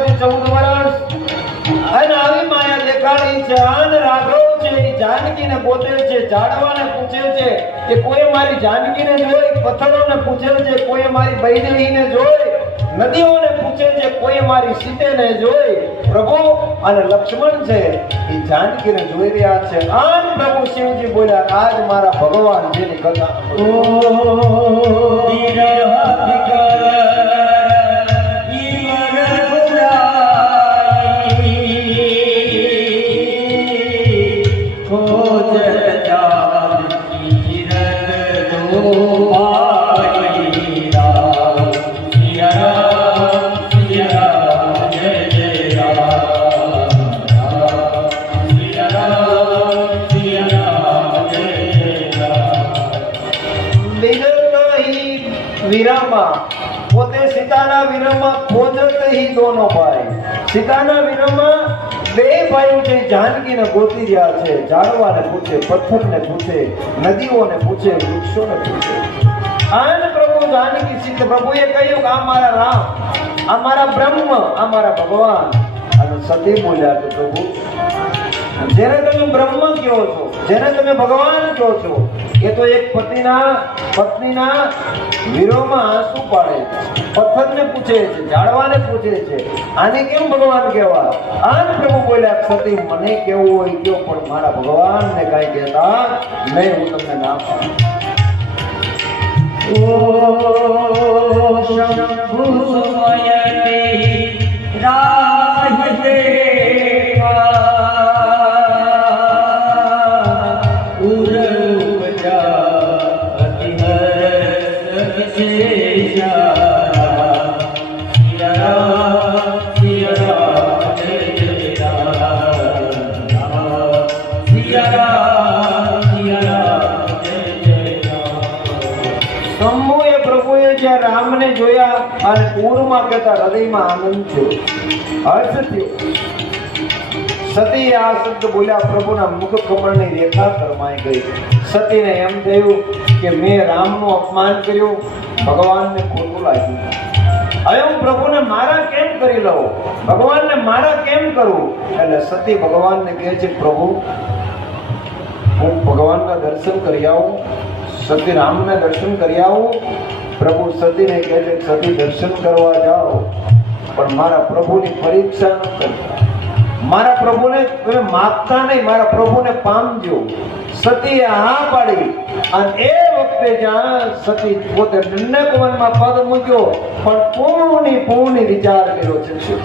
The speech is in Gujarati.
થી 14 વર્ષ અને આવી માયા દેખાડી છે. આન રાઘવ છે એ જાનકીને ગોતે છે, ઝાડવાને પૂછે છે કે કોઈ મારી જાનકીને જોઈ, પથ્થરોને પૂછે છે કોઈ મારી બૈદેહીને જોઈ, નદીઓને પૂછે છે કોઈ મારી સીતેને જોઈ. પ્રભુ અને લક્ષ્મણ છે એ જાનકીને જોઈ રહ્યા છે. આન પ્રભુ શિવજી બોલ્યા, આજ મારા ભગવાન જેની કથા પોતે સીતાના વિરહમાં ખોજત હી દોનો ભાઈ. સીતાના વિરહમાં બે ભાઈઓ છે જાનકીને ગોતી રહ્યા છે. ઝાડવાને પૂછે, પથ્થરને પૂછે, નદીઓને પૂછે, વૃક્ષોને પૂછે. આન પ્રભુ જાનકી સીતા પ્રભુએ કહ્યું કે આ મારા રામ, આ મારા બ્રહ્મ, આ મારા ભગવાન. અને સતી બોલ્યા કે પ્રભુ જેને તમે બ્રહ્મ કહો છો, જેને તમે ભગવાન કહો છો, એ તો એક પત્નીના વિરોહમાં આંસુ પાડે છે, પથ્થરને પૂછે છે, ઝાડવાને પૂછે છે. આને કેમ ભગવાન કહેવા? આન પ્રભુ બોલ્યા, સતી મને કેવું હોય કયો, પણ મારા ભગવાનને કાંઈ કહેતા નહીં, હું તમને ના પાડું. ઓ શંભુ સમયતે રાજદેવા રામને જોયા અને પૂરમાં કહેતા હૃદયમાં આનંદ થયો, હર્ષ થયો. સતી આ શબ્દ બોલ્યા, પ્રભુના મુખ કમળની રેખા કરમાઈ ગઈ. સતીને એમ થયું કે મેં રામનું અપમાન કર્યું, ભગવાનને ખોટું લાગ્યું. હવે હું પ્રભુને મારા કેમ કરી લઉં, ભગવાનને મારા કેમ કરું? એટલે સતી ભગવાનને કહે છે, પ્રભુ હું ભગવાનના દર્શન કરી આવું, સતી રામના દર્શન કરી આવું. પ્રભુ સતીને કહે છે, સતી દર્શન કરવા જાઓ, પણ મારા પ્રભુની પરીક્ષા ન કરતા. મારા પ્રભુને તમે માગતા નહીં, મારા પ્રભુને પામજો. સતીએ હા પાડી. અને એ વખતે જ્યાં સતી પોતે દંડક વનમાં પગ મૂક્યો, પણ પૂર્ણ વિચાર કર્યો છે.